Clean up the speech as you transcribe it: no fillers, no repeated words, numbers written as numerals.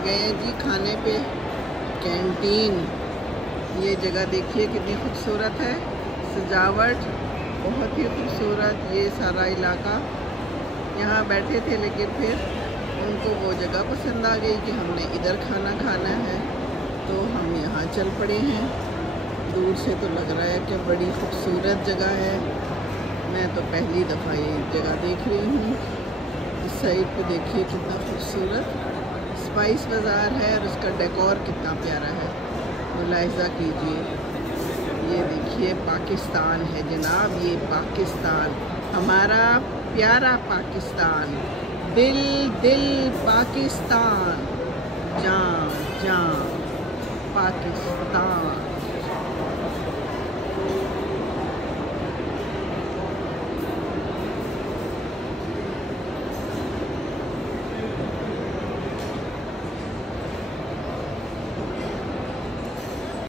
गए हैं जी खाने पे, कैंटीन। ये जगह देखिए कितनी खूबसूरत है, सजावट बहुत ही खूबसूरत। ये सारा इलाका, यहाँ बैठे थे लेकिन फिर उनको वो जगह पसंद आ गई कि हमने इधर खाना खाना है, तो हम यहाँ चल पड़े हैं। दूर से तो लग रहा है कि बड़ी खूबसूरत जगह है। मैं तो पहली दफ़ा ये जगह देख रही हूँ। इस साइड पे देखिए कितना खूबसूरत स्पाइस बाज़ार है और उसका डेकोर कितना प्यारा है, मुलाहिज़ा कीजिए। ये देखिए पाकिस्तान है जनाब, ये पाकिस्तान, हमारा प्यारा पाकिस्तान, दिल दिल पाकिस्तान, जान जान पाकिस्तान।